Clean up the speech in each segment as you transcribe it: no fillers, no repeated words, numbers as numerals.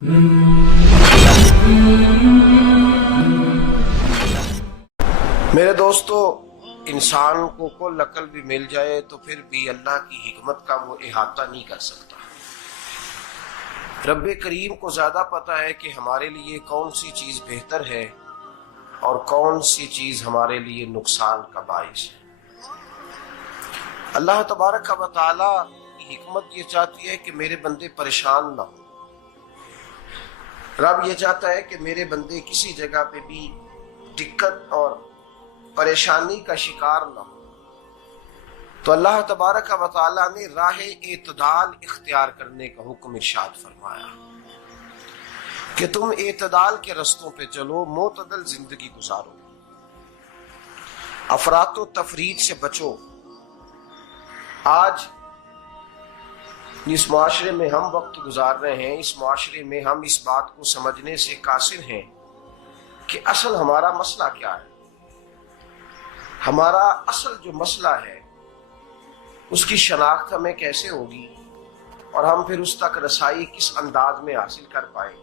मेरे दोस्तों, इंसान को कुल अकल भी मिल जाए तो फिर भी अल्लाह की हिकमत का वो इहाता नहीं कर सकता। रब्बे करीम को ज्यादा पता है कि हमारे लिए कौन सी चीज बेहतर है और कौन सी चीज हमारे लिए नुकसान का बाइस है। अल्लाह तबारक व तआला की हिकमत ये चाहती है कि मेरे बंदे परेशान ना हो। रब ये चाहता है कि मेरे बंदे किसी जगह पे भी दिक्कत और परेशानी का शिकार ना हो। तो अल्लाह तबारक व तआला ने राह एतदाल इख्तियार करने का हुक्म इरशाद फरमाया कि तुम एतदाल के रस्तों पे चलो, मोतदल जिंदगी गुजारो, अफरातो तफरीद से बचो। आज जिस माशरे में हम वक्त गुजार रहे हैं, इस माशरे में हम इस बात को समझने से कासिर हैं कि असल हमारा मसला क्या है। हमारा असल जो मसला है उसकी शनाख्त हमें कैसे होगी और हम फिर उस तक रसाई किस अंदाज में हासिल कर पाए।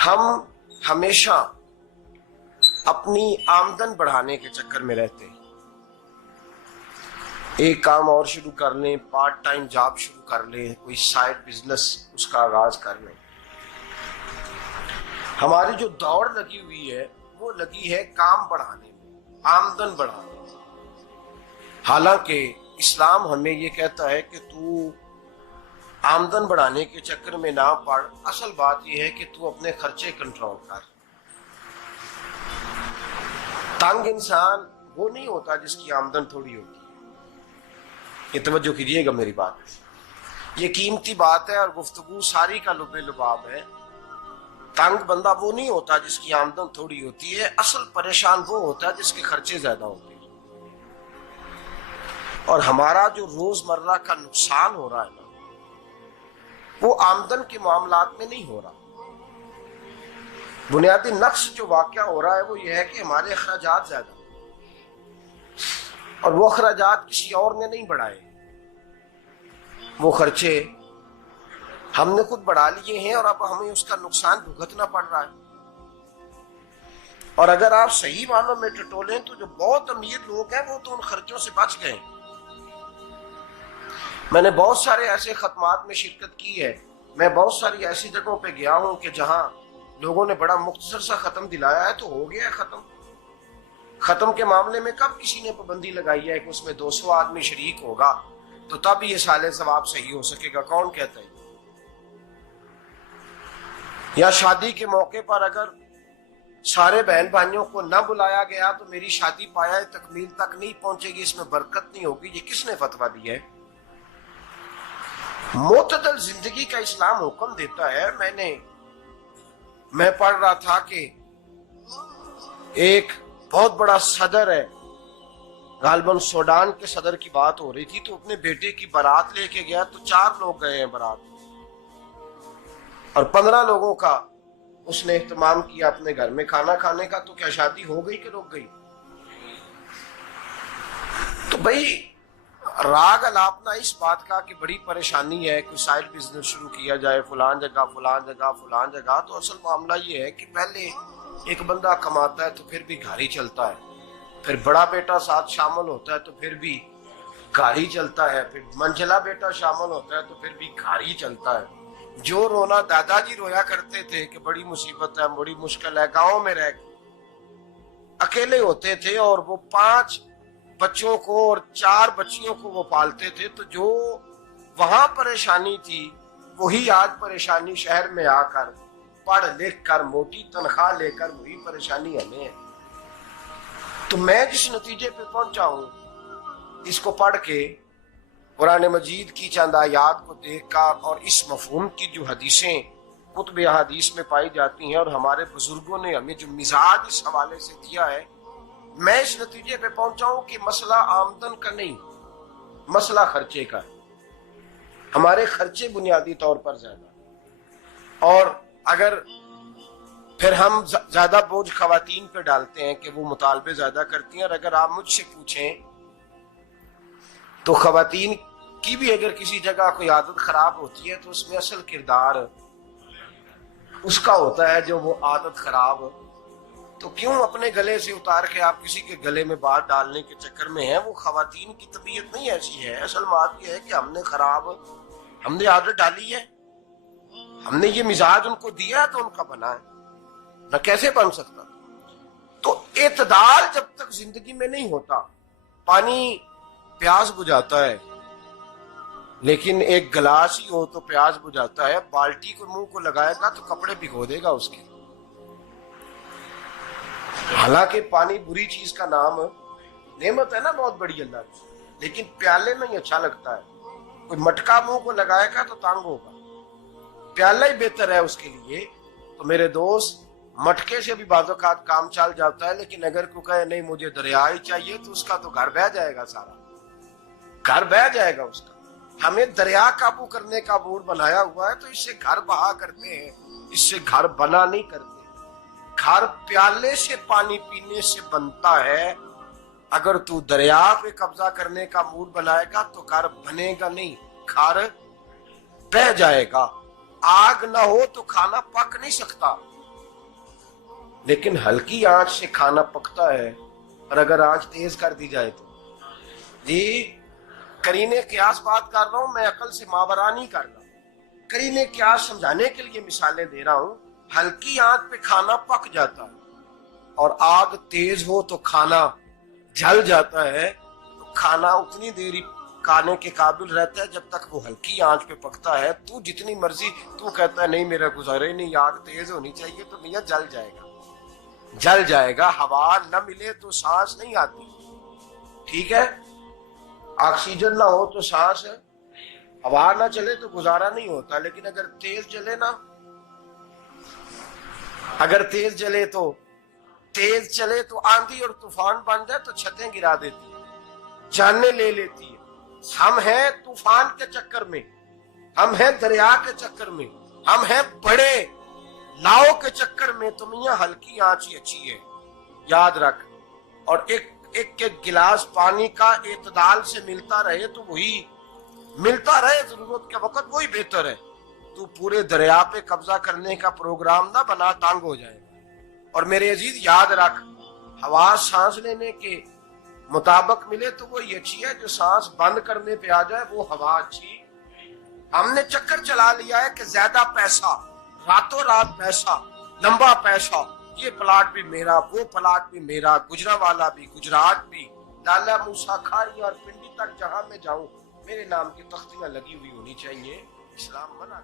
हम हमेशा अपनी आमदन बढ़ाने के चक्कर में रहते हैं। एक काम और शुरू कर लें, पार्ट टाइम जॉब शुरू कर लें, कोई साइड बिजनेस उसका आगाज कर लें। हमारी जो दौड़ लगी हुई है वो लगी है काम बढ़ाने में, आमदन बढ़ाने में। हालांकि इस्लाम हमें ये कहता है कि तू आमदन बढ़ाने के चक्कर में ना पड़। असल बात यह है कि तू अपने खर्चे कंट्रोल कर। तंग इंसान वो नहीं होता जिसकी आमदन थोड़ी होती है। ये तवज्जो कीजिएगा मेरी बात, ये कीमती बात है और गुफ्तगू सारी का लुबे लुबाब है। तंग बंदा वो नहीं होता जिसकी आमदन थोड़ी होती है। असल परेशान वो होता है जिसके खर्चे ज्यादा होते हैं। और हमारा जो रोजमर्रा का नुकसान हो रहा है ना, वो आमदन के मामलात में नहीं हो रहा। बुनियादी नक्श जो वाकया हो रहा है वो ये है कि हमारे अखराजात ज्यादा, और वो अखराजात किसी और ने नहीं बढ़ाए। वो खर्चे हमने खुद बढ़ा लिए हैं और अब हमें उसका नुकसान भुगतना पड़ रहा है। और अगर आप सही मानों में टटोलें तो जो बहुत अमीर लोग हैं वो तो उन खर्चों से बच गए। मैंने बहुत सारे ऐसे खत्मात में शिरकत की है। मैं बहुत सारी ऐसी जगहों पे गया हूं कि जहां लोगों ने बड़ा मुख्तसर सा खत्म दिलाया है तो हो गया है खत्म। खत्म के मामले में कब किसी ने पाबंदी लगाई है कि उसमें 200 आदमी शरीक होगा तो तब ये साले सवाब सही हो सकेगा? कौन कहता है? या शादी के मौके पर अगर सारे बहन भाइयों को न बुलाया गया तो मेरी शादी पाया तकमील तक नहीं पहुंचेगी, इसमें बरकत नहीं होगी। ये किसने फतवा दिया है? मोतदल जिंदगी का इस्लाम हुक्म देता है। मैं पढ़ रहा था कि एक बहुत बड़ा सदर है, गालबन सूडान के सदर की बात हो रही थी, तो अपने बेटे की बारात लेके गया तो 4 लोग गए हैं बारात, और 15 लोगों का उसने एहतमाम किया अपने घर में खाना खाने का। तो क्या शादी हो गई कि रुक गई? तो भाई राग अलापना इस बात का कि बड़ी परेशानी है, कोई साइड बिजनेस शुरू किया जाए फलान जगह फलान जगह फलान जगह। तो असल मामला ये है कि पहले एक बंदा कमाता है तो फिर भी घर ही चलता है, फिर बड़ा बेटा साथ शामिल होता है तो फिर भी घर ही चलता है, फिर मंझला बेटा शामिल होता है तो फिर भी घर ही चलता है। जो रोना दादाजी रोया करते थे कि बड़ी मुसीबत है, बड़ी मुश्किल है, गांव में रह अकेले होते थे और वो 5 बच्चों को और 4 बच्चियों को वो पालते थे। तो जो वहां परेशानी थी वही आज परेशानी शहर में आकर पढ़ लिख कर मोटी तनख्वाह लेकर वही परेशानी हमें है। तो मैं जिस नतीजे पे पहुंचा हूं इसको पढ़ के, कुरान मजीद की चंद आयात को देखकर और इस मफहूम की जो हदीसें कुतुब हदीस में पाई जाती हैं और हमारे बुजुर्गों ने हमें जो मिजाज इस हवाले से दिया है, मैं इस नतीजे पे पहुंचा हूं कि मसला आमदन का नहीं, मसला खर्चे का है। हमारे खर्चे बुनियादी तौर पर ज्यादा, और अगर फिर हम ज्यादा बोझ खवातीन पे डालते हैं कि वो मुतालबे ज्यादा करती हैं। और अगर आप मुझसे पूछें तो खवातीन की भी अगर किसी जगह कोई आदत खराब होती है तो उसमें असल किरदार उसका होता है जो वो आदत खराब। तो क्यों अपने गले से उतार के आप किसी के गले में बात डालने के चक्कर में है? वो खवातीन की तबीयत नहीं ऐसी है। असल बात यह है कि हमने आदत डाली है, हमने ये मिजाज उनको दिया है तो उनका बना है, न कैसे बन सकता। तो एतदाल जब तक जिंदगी में नहीं होता, पानी प्यास बुझाता है, लेकिन एक गिलास ही हो तो प्यास बुझाता है। बाल्टी को मुंह को लगाएगा तो कपड़े भिगो देगा उसके। हालांकि पानी बुरी चीज का नाम, नेमत है ना बहुत बड़ी अल्लाह की, लेकिन प्याले में ही अच्छा लगता है। कोई मटका मुंह को लगाएगा तो तंग होगा, प्याला ही बेहतर है उसके लिए। तो मेरे दोस्त, मटके से भी बाज़-औक़ात काम चल जाता है, लेकिन अगर कोई कहे नहीं मुझे दरिया ही चाहिए तो उसका तो घर बह जाएगा, सारा घर बह जाएगा उसका। हमें दरिया काबू करने का मूड बनाया हुआ है तो इससे घर बहा करते हैं, इससे घर बना नहीं करते। घर प्याले से पानी पीने से बनता है। अगर तू दरिया पे कब्जा करने का मूड बनाएगा तो घर बनेगा नहीं, घर बह जाएगा। आग ना हो तो खाना पक नहीं सकता, लेकिन हल्की आंच से खाना पकता है। और अगर आंच तेज कर दी जाए तो जी, करीने क्यास बात कर रहा हूं मैं, अकल से मावरा नहीं कर रहा। करीने क्यास समझाने के लिए मिसालें दे रहा हूं। हल्की आंच पे खाना पक जाता है और आग तेज हो तो खाना जल जाता है। तो खाना उतनी देर खाने के काबिल रहता है जब तक वो हल्की आंच पे पकता है। तू जितनी मर्जी तू कहता है नहीं मेरा गुजारे नहीं, आग तेज होनी चाहिए, तो भैया जल जाएगा, जल जाएगा। हवा न मिले तो सांस नहीं आती, ठीक है? ऑक्सीजन ना हो तो सांस है, हवा ना चले तो गुजारा नहीं होता। लेकिन अगर तेज चले ना, अगर तेज चले तो आंधी और तूफान बन जाए तो छतें गिरा देती है, जाने ले लेती है। हम हैं तूफान के चक्कर में, हम हैं दरिया के चक्कर में, हम हैं बड़े नाव के चक्कर में। तो मियां हल्की आंच ही अच्छी है, याद रख। और एक गिलास पानी का एतदाल से मिलता रहे तो वही मिलता रहे, जरूरत के वक्त वही बेहतर है। तू पूरे दरिया पे कब्जा करने का प्रोग्राम ना बना, तंग हो जाएगा। और मेरे अजीज याद रख, हवा सांस लेने के मुताबिक मिले तो वो अच्छी है, जो सांस बंद करने पे आ जाए वो हवा अच्छी। हमने चक्कर चला लिया है कि ज्यादा पैसा, रातों रात पैसा, लंबा पैसा, ये प्लाट भी मेरा, वो प्लाट भी मेरा, गुजरावाला भी, गुजरात भी, लाला मूसा खारी और पिंडी तक जहां मैं जाऊं मेरे नाम की तख्तियां लगी हुई होनी चाहिए। इस्लाम मना